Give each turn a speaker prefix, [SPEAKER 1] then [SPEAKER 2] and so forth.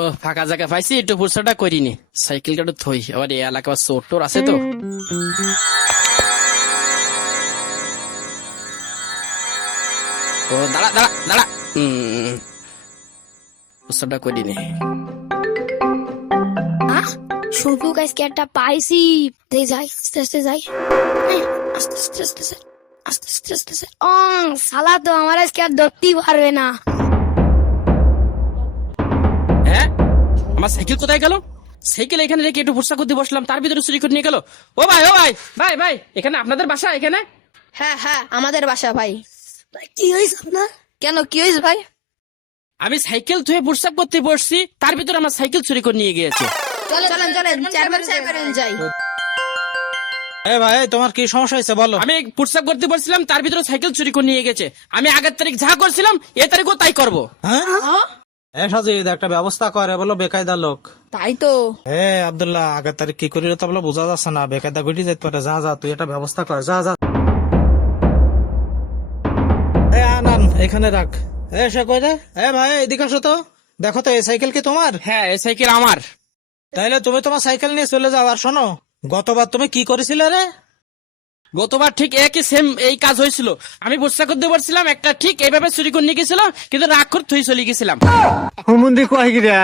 [SPEAKER 1] ও, ফাঁকা জায়গা পাইছি, একটু ফুরসাটা করিনি সাইকেলটা একটু থই, আবার এই এলাকা চোর টোর আছে তো। ও, দাঁড়া দাঁড়া দাঁড়া। ফুরসাটা করিনি
[SPEAKER 2] একটা পাইছি। দে যাই, আস্তে আস্তে যাই। আস্তে আস্তে আস্তে আস্তে আস্তে আস্তে ও সালা তো আমার আজকে আর ধরতেই পারবে না।
[SPEAKER 1] আমার সাইকেল কোথায় গেল? সাইকেল এখানে রেখে একটু ফুরসা করতে বসলাম তার ভিতরে চুরি করে নিয়ে গেল। ও ভাই ও ভাই ভাই ভাই এখানে আপনাদের বাসা এখানে?
[SPEAKER 3] হ্যাঁ হ্যাঁ আমাদের বাসা ভাই।
[SPEAKER 2] কি হয়েছে আপনার?
[SPEAKER 3] কেন কি হয়েছে ভাই?
[SPEAKER 1] আমি সাইকেল ধুয়ে প্রস্রাব করতে বসছি তার ভিতরে আমার সাইকেল চুরি করে নিয়ে গিয়েছে।
[SPEAKER 3] চলেন চলেন চলেন চেয়ারম্যান সাহেবের যাই।
[SPEAKER 4] এ ভাই তোমার কি সমস্যা হয়েছে বলো।
[SPEAKER 1] আমি প্রস্রাব করতে বসছিলাম তার ভিতরে সাইকেল চুরি করে নিয়ে গেছে। আমি আগের তারিখ যা করছিলাম এ তারিখও তাই করব।
[SPEAKER 4] হ্যাঁ? এ সাজিদ একটা ব্যবস্থা করে বলো বেকায়দা লোক।
[SPEAKER 3] তাই তো।
[SPEAKER 4] হে আব্দুল্লাহ আগের তারিখ কি করিল তা বলো বোঝা যাচ্ছে না বেকায়দা ঘটি যেতে পারে। যা যা তুই একটা ব্যবস্থা কর যা যা। এ আনান এখানে রাখ। এ সে কই রে? এ ভাই এদিকে আসো তো। দেখো তো এই সাইকেল কি তোমার?
[SPEAKER 1] হ্যাঁ এই সাইকেল আমার।
[SPEAKER 4] তাইলে তুমি তোমার সাইকেল নিয়ে চলে যাও আর শোনো গতবার তুমি কি করেছিলে রে?
[SPEAKER 1] গতবার ঠিক একই সেম এই কাজ হয়েছিল। আমি বর্ষা করতে পারছিলাম, একটা ঠিক এইভাবে চুরি করে নিয়ে গেছিল, কিন্তু রাগ করে থুই চলে গেছিলাম
[SPEAKER 5] হুমুন্দি কয় গিরা